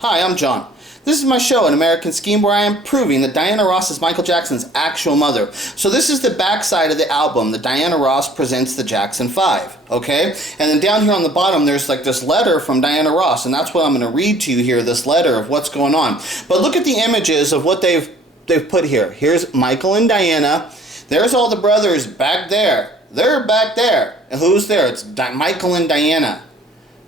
Hi, I'm John. This is my show, An American Scheme, where I am proving that Diana Ross is Michael Jackson's actual mother. So this is the backside of the album, that Diana Ross presents the Jackson 5, okay? And then down here on the bottom, there's like this letter from Diana Ross, and that's what I'm going to read to you here, this letter of what's going on. But look at the images of what they've put here. Here's Michael and Diana. There's all the brothers back there. They're back there. And who's there? It's Michael and Diana.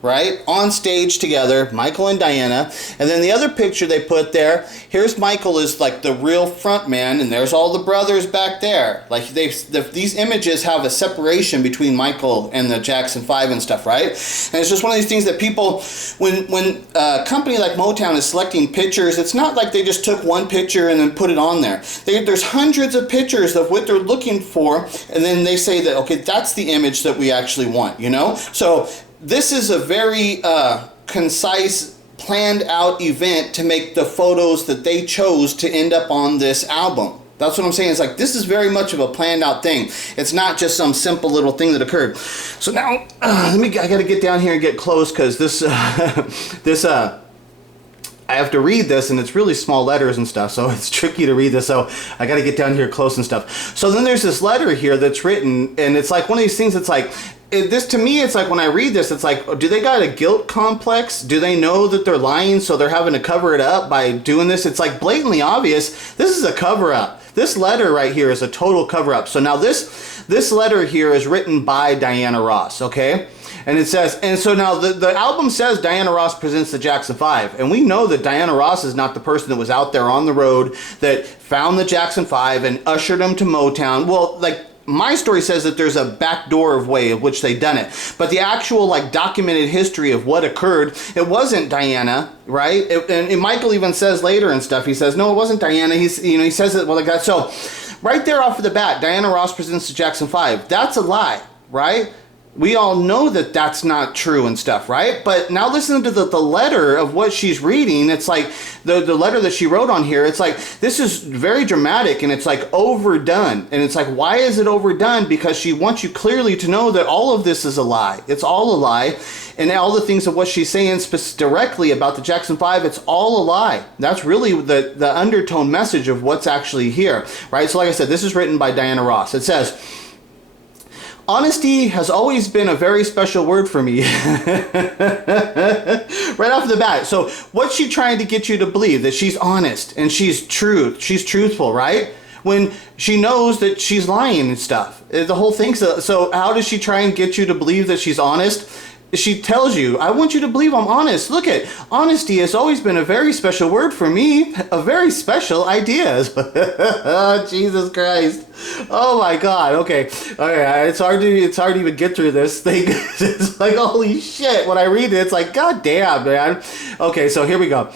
Right? On stage together, Michael and Diana. And then the other picture they put there, here's Michael as like the real front man, and there's all the brothers back there. Like these images have a separation between Michael and the Jackson 5 and stuff, right? And it's just one of these things that people, when a company like Motown is selecting pictures, it's not like they just took one picture and then put it on there. There's hundreds of pictures of what they're looking for, and then they say that, okay, that's the image that we actually want, you know? So this is a very concise, planned out event to make the photos that they chose to end up on this album. That's what I'm saying. It's like, this is very much of a planned out thing. It's not just some simple little thing that occurred. So now, I got to get down here and get close, because this, I have to read this, and it's really small letters and stuff, so it's tricky to read this, so I got to get down here close and stuff. So then there's this letter here that's written, and it's like one of these things that's like, this to me, it's like when I read this, it's like, do they got a guilt complex? Do they know that they're lying, so they're having to cover it up by doing this? It's like blatantly obvious. This is a cover-up. This letter right here is a total cover-up. So now this letter here is written by Diana Ross, okay? And it says, and so now the album says Diana Ross presents the Jackson 5. And we know that Diana Ross is not the person that was out there on the road that found the Jackson 5 and ushered them to Motown. Well, like, my story says that there's a backdoor of way of which they done it. But the actual, like, documented history of what occurred, it wasn't Diana, right? And Michael even says later and stuff, he says, no, it wasn't Diana. He says it well like that. So right there off of the bat, Diana Ross presents the Jackson 5. That's a lie, right? We all know that that's not true and stuff, right? But now listen to the letter of what she's reading. It's like the letter that she wrote on here. It's like, this is very dramatic, and it's like overdone. And it's like, why is it overdone? Because she wants you clearly to know that all of this is a lie. It's all a lie. And all the things of what she's saying directly about the Jackson 5, it's all a lie. That's really the undertone message of what's actually here, right? So like I said, this is written by Diana Ross. It says, honesty has always been a very special word for me. Right off the bat. So what's she trying to get you to believe? That she's honest and she's truthful, right? When she knows that she's lying and stuff. The whole thing. So how does she try and get you to believe that she's honest? She tells you, I want you to believe I'm honest. Look at, honesty has always been a very special word for me. A very special idea. Oh, Jesus Christ. Oh my God. Okay. Okay. It's hard to even get through this thing. It's like, holy shit. When I read it, it's like, God damn, man. Okay. So here we go.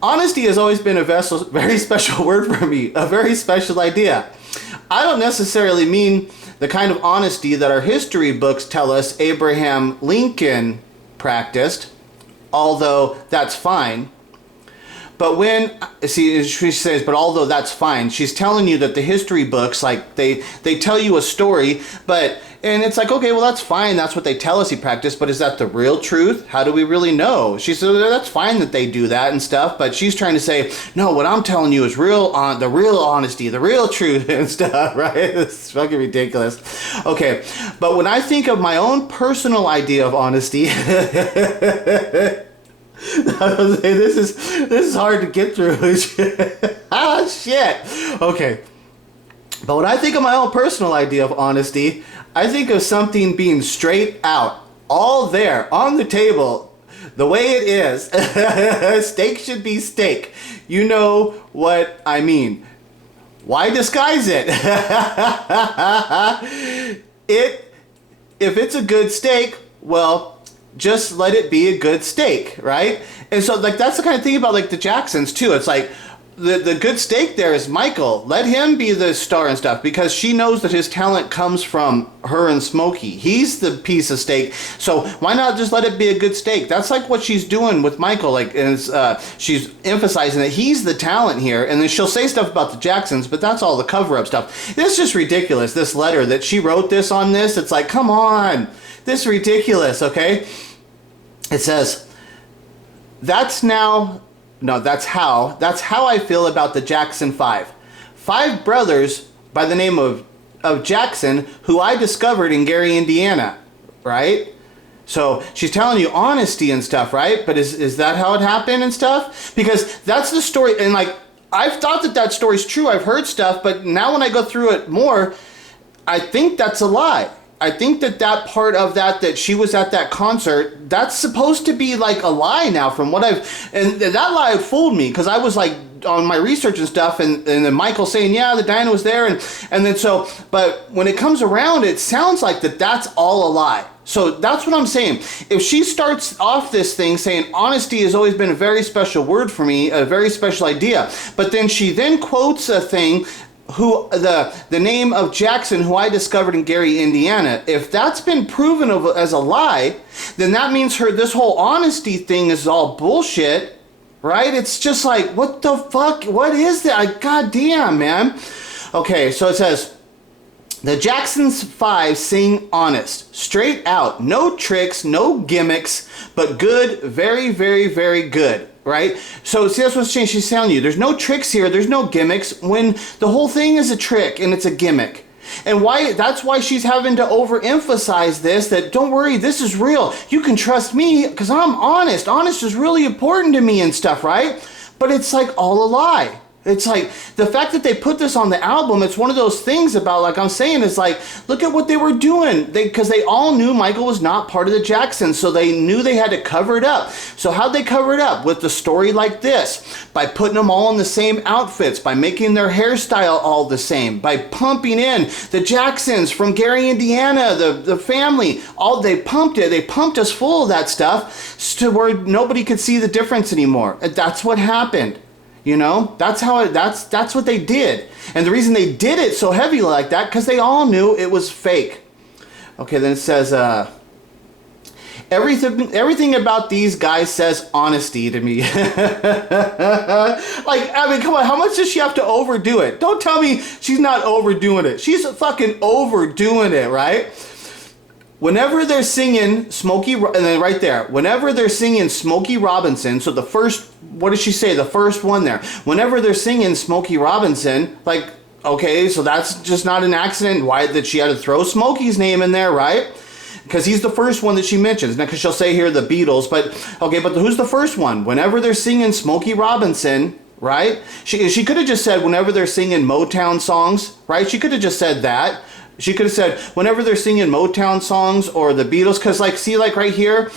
Honesty has always been a very special word for me. A very special idea. I don't necessarily mean the kind of honesty that our history books tell us Abraham Lincoln practiced, although that's fine. But she says, but although that's fine, she's telling you that the history books, like, they tell you a story, and it's like, okay, well, that's fine. That's what they tell us he practiced, but is that the real truth? How do we really know? She said, that's fine that they do that and stuff, but she's trying to say, no, what I'm telling you is the real honesty, the real truth and stuff, right? It's fucking ridiculous. Okay, but when I think of my own personal idea of honesty, this is hard to get through. Ah, shit. Okay. But when I think of my own personal idea of honesty, I think of something being straight out, all there, on the table, the way it is. Steak should be steak. You know what I mean. Why disguise it? If it's a good steak, well, just let it be a good steak, right? And so, like, that's the kind of thing about, like, the Jacksons too. It's like, the good steak there is Michael. Let him be the star and stuff, because she knows that his talent comes from her and Smokey. He's the piece of steak. So why not just let it be a good steak? That's like what she's doing with Michael. Like, and she's emphasizing that he's the talent here, and then she'll say stuff about the Jacksons, but that's all the cover-up stuff. It's just ridiculous. This letter that she wrote this on this. It's like, come on, this is ridiculous. Okay, it says, that's now, no, that's how I feel about the Jackson 5. 5 brothers by the name of Jackson, who I discovered in Gary, Indiana, right? So she's telling you honesty and stuff, right? But is that how it happened and stuff? Because that's the story, and like, I've thought that story's true. I've heard stuff, but now when I go through it more, I think that's a lie. I think that part of that she was at that concert, that's supposed to be like a lie now from what and that lie fooled me, because I was like on my research and stuff, and then Michael saying, yeah, the Diana was there, and then so, but when it comes around, it sounds like that's all a lie. So that's what I'm saying. If she starts off this thing saying honesty has always been a very special word for me, a very special idea, but then she then quotes a thing, who the name of Jackson, who I discovered in Gary, Indiana, if that's been proven as a lie, then that means this whole honesty thing is all bullshit, right? It's just like, what the fuck? What is that? God damn, man. Okay, so it says, the Jacksons 5 sing honest, straight out, no tricks, no gimmicks, but good, very, very, very good, right? So see, that's what's changed. She's telling you, there's no tricks here, there's no gimmicks, when the whole thing is a trick and it's a gimmick. And that's why she's having to overemphasize this, that don't worry, this is real. You can trust me because I'm honest. Honest is really important to me and stuff, right? But it's like all a lie. It's like the fact that they put this on the album, it's one of those things about, like I'm saying, it's like, look at what they were doing. Because they all knew Michael was not part of the Jacksons, so they knew they had to cover it up. So how'd they cover it up? With the story like this, by putting them all in the same outfits, by making their hairstyle all the same, by pumping in the Jacksons from Gary, Indiana, the family, they pumped it. They pumped us full of that stuff to where nobody could see the difference anymore. And that's what happened. You know, that's what they did. And the reason they did it so heavy like that, because they all knew it was fake. Okay, then it says, everything about these guys says honesty to me. Like, I mean, come on, how much does she have to overdo it? Don't tell me she's not overdoing it. She's fucking overdoing it, right? Whenever they're singing Smokey, and then right there, whenever they're singing Smokey Robinson, so the first, what does she say? The first one there. Whenever they're singing Smokey Robinson, like, okay, so that's just not an accident. Why that she had to throw Smokey's name in there, right? Because he's the first one that she mentions. Now, because she'll say here the Beatles, but okay, but who's the first one? Whenever they're singing Smokey Robinson, right? She could have just said whenever they're singing Motown songs, right? She could have just said that. She could have said whenever they're singing Motown songs or the Beatles, because like, see, like right here,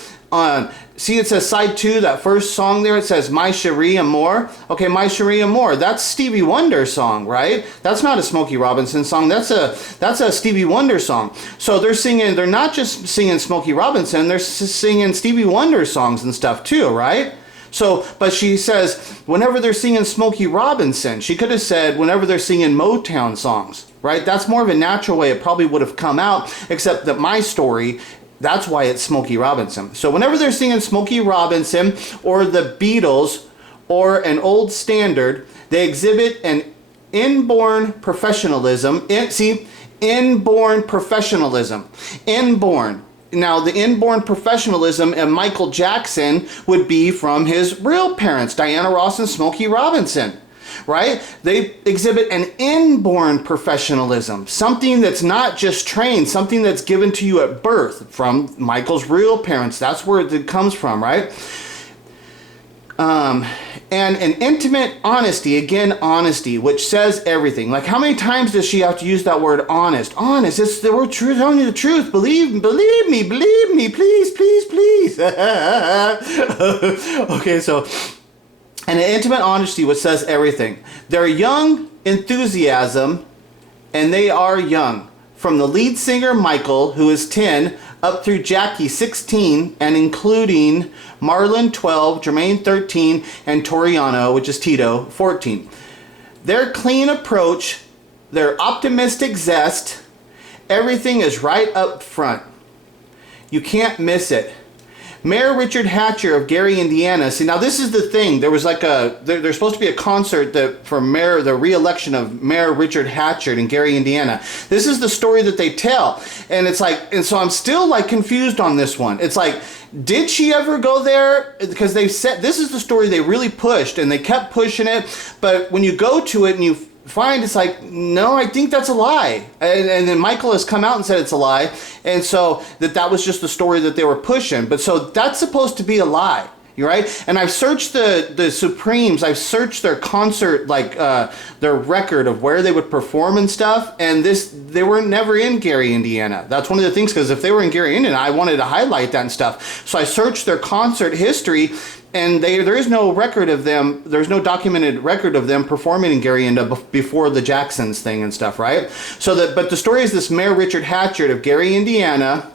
see it says side 2, that first song there, it says My Cherie Amour. Okay, My Cherie Amour, that's Stevie Wonder's song, right? That's not a Smokey Robinson song, that's a Stevie Wonder song. So they're not just singing Smokey Robinson, they're singing Stevie Wonder songs and stuff too, right? So, but she says, whenever they're singing Smokey Robinson, she could have said whenever they're singing Motown songs, right? That's more of a natural way it probably would have come out, except that my story, that's why it's Smokey Robinson. So whenever they're singing Smokey Robinson or the Beatles or an old standard, they exhibit an inborn professionalism. Inborn professionalism. Inborn. Now, the inborn professionalism of Michael Jackson would be from his real parents, Diana Ross and Smokey Robinson, right? They exhibit an inborn professionalism, something that's not just trained, something that's given to you at birth from Michael's real parents. That's where it comes from, right? And an intimate honesty, again, honesty, which says everything. Like, how many times does she have to use that word honest? Honest, it's the word truth, telling you the truth. Believe me, please, please, please. Okay, so, and an intimate honesty, which says everything. Their young enthusiasm, and they are young. From the lead singer, Michael, who is 10, up through Jackie, 16, and including Marlon, 12, Jermaine, 13, and Toriano, which is Tito, 14. Their clean approach, their optimistic zest, everything is right up front. You can't miss it. Mayor Richard Hatcher of Gary, Indiana. See, now this is the thing. There was like there's supposed to be a concert for the re-election of Mayor Richard Hatcher in Gary, Indiana. This is the story that they tell. And it's like, and so I'm still like confused on this one. It's like, did she ever go there? Because they said, this is the story they really pushed, and they kept pushing it. But when you go to it and you find, it's like, no, I think that's a lie. And then Michael has come out and said it's a lie. And so that was just the story that they were pushing. But so that's supposed to be a lie. You're right. And I've searched the Supremes. I've searched their concert, like their record of where they would perform and stuff. And they were never in Gary, Indiana. That's one of the things, because if they were in Gary, Indiana, I wanted to highlight that and stuff. So I searched their concert history, and there is no record of them. There's no documented record of them performing in Gary, Indiana before the Jacksons thing and stuff, right? But the story is this Mayor Richard Hatcher of Gary, Indiana,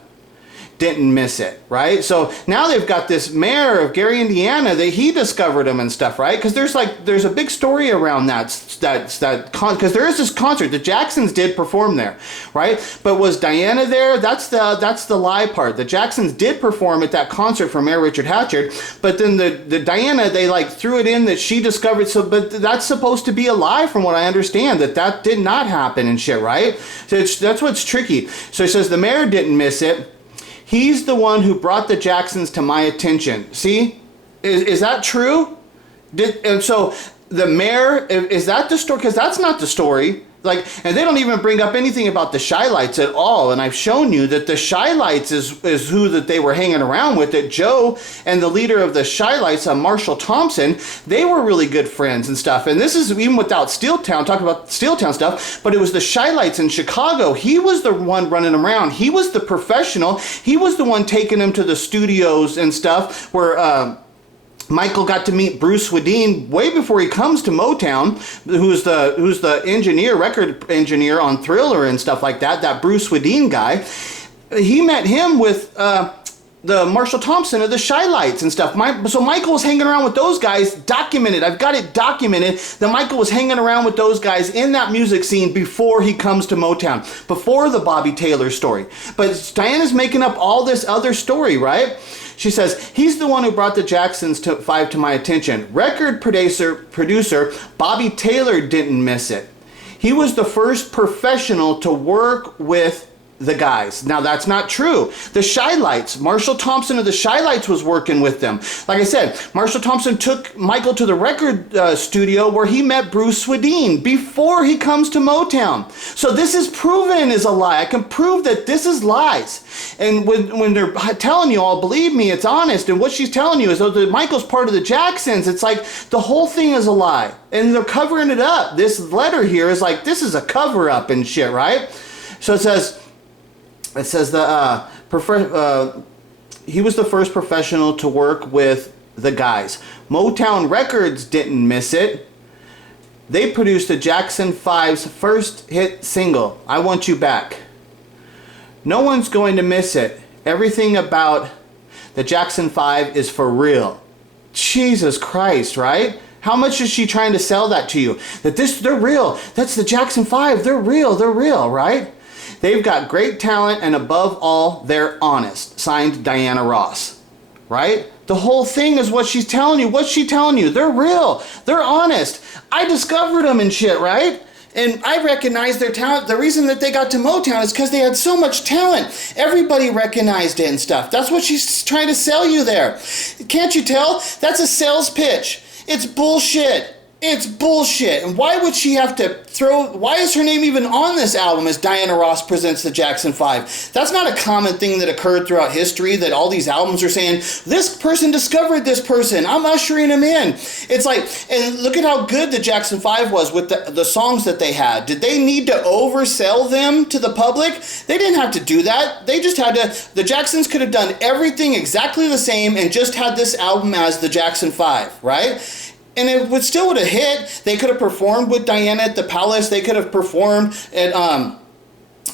didn't miss it, right? So now they've got this mayor of Gary, Indiana, that he discovered him and stuff, right? Because there's a big story around that because there is this concert. The Jacksons did perform there, right? But was Diana there? That's the lie part. The Jacksons did perform at that concert for Mayor Richard Hatcher, but then the Diana, they like threw it in that she discovered. So, but that's supposed to be a lie, from what I understand. That did not happen and shit, right? So that's what's tricky. So it says the mayor didn't miss it. He's the one who brought the Jacksons to my attention. See? Is that true? And so the mayor, is that the story? Because that's not the story. Like, and they don't even bring up anything about the Shy-Lights at all. And I've shown you that the Shy-Lights is who that they were hanging around with. That Joe and the leader of the Shy-Lights, Marshall Thompson, they were really good friends and stuff. And this is even without Steeltown, talking about Steeltown stuff, but it was the Shy-Lights in Chicago. He was the one running around. He was the professional. He was the one taking them to the studios and stuff where Michael got to meet Bruce Swedien way before he comes to Motown, who's the engineer, record engineer on Thriller and stuff like that. That Bruce Swedien guy, he met him with the Marshall Thompson of the Shy-Lights and stuff. So Michael was hanging around with those guys, documented. I've got it documented that Michael was hanging around with those guys in that music scene before he comes to Motown, before the Bobby Taylor story. But Diana's making up all this other story, right? She says, he's the one who brought the Jacksons to my attention. Record producer Bobby Taylor didn't miss it. He was the first professional to work with the guys. Now that's not true. The Shy-Lights, Marshall Thompson of the Shy-Lights was working with them. Like I said, Marshall Thompson took Michael to the record studio where he met Bruce Swedien before he comes to Motown. So this is proven is a lie. I can prove that this is lies. And when they're telling you all, believe me, it's honest. And what she's telling you is that Michael's part of the Jacksons. It's like the whole thing is a lie. And they're covering it up. This letter here is like, this is a cover up and shit, right? So it says he was the first professional to work with the guys. Motown Records didn't miss it. They produced the Jackson 5's first hit single, I Want You Back. No one's going to miss it. Everything about the Jackson 5 is for real. Jesus Christ, right? How much is she trying to sell that to you? That they're real. That's the Jackson 5. They're real, right? They've got great talent, and above all, they're honest. Signed, Diana Ross. Right? The whole thing is what she's telling you. What's she telling you? They're real. They're honest. I discovered them and shit, right? And I recognize their talent. The reason that they got to Motown is because they had so much talent. Everybody recognized it and stuff. That's what she's trying to sell you there. Can't you tell? That's a sales pitch. It's bullshit. It's bullshit. And why would she have to why is her name even on this album as Diana Ross presents the Jackson 5? That's not a common thing that occurred throughout history, that all these albums are saying, this person discovered this person, I'm ushering him in. It's like, and look at how good the Jackson 5 was with the songs that they had. Did they need to oversell them to the public? They didn't have to do that. They just had to, the Jacksons could have done everything exactly the same and just had this album as the Jackson 5, right? And it would have hit. They could have performed with Diana at the Palace. They could have performed at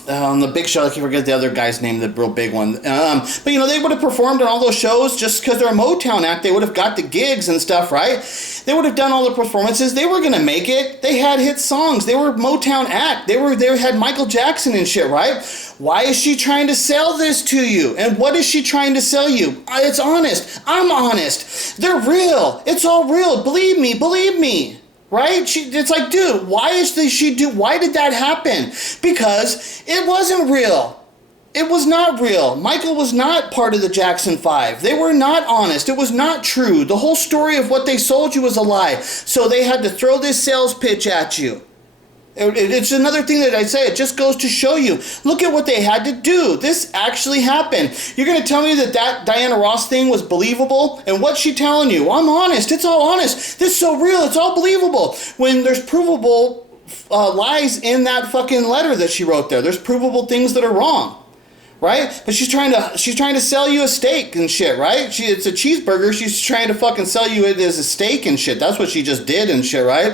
on the big show, I can forget the other guy's name, the real big one. But you know, they would have performed on all those shows just because they're a Motown act. They would have got the gigs and stuff, right? They would have done all the performances. They were gonna make it. They had hit songs. They were a Motown act. They had Michael Jackson and shit, right? Why is she trying to sell this to you? And what is she trying to sell you? It's honest. I'm honest. They're real. It's all real. Believe me. Believe me. Right? It's like, dude, why did that happen? Because it wasn't real. It was not real. Michael was not part of the Jackson 5. They were not honest. It was not true. The whole story of what they sold you was a lie. So they had to throw this sales pitch at you. It's another thing that I say. It just goes to show you. Look at what they had to do. This actually happened. You're going to tell me that Diana Ross thing was believable? And what's she telling you? I'm honest. It's all honest. This is so real. It's all believable. When there's provable lies in that fucking letter that she wrote there. There's provable things that are wrong. Right? But she's trying to sell you a steak and shit, right? It's a cheeseburger. She's trying to fucking sell you it as a steak and shit. That's what she just did and shit, right?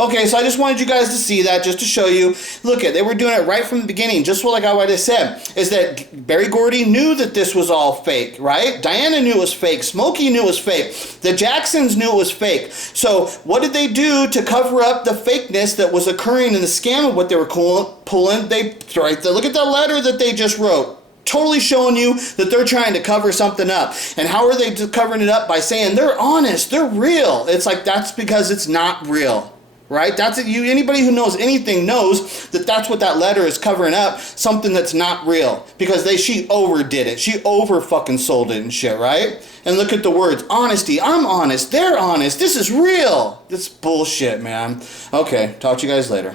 Okay, so I just wanted you guys to see that, just to show you. Look, they were doing it right from the beginning, just like I said, is that Berry Gordy knew that this was all fake, right? Diana knew it was fake. Smokey knew it was fake. The Jacksons knew it was fake. So what did they do to cover up the fakeness that was occurring in the scam of what they were pulling? Look at the letter that they just wrote. Totally showing you that they're trying to cover something up. And how are they covering it up? By saying they're honest, they're real. It's like, that's because it's not real. Right? That's it. Anybody who knows anything knows that that's what that letter is covering up, something that's not real, because she overdid it. She over fucking sold it and shit, right? And look at the words, honesty. I'm honest. They're honest. This is real. This bullshit, man. Okay, talk to you guys later.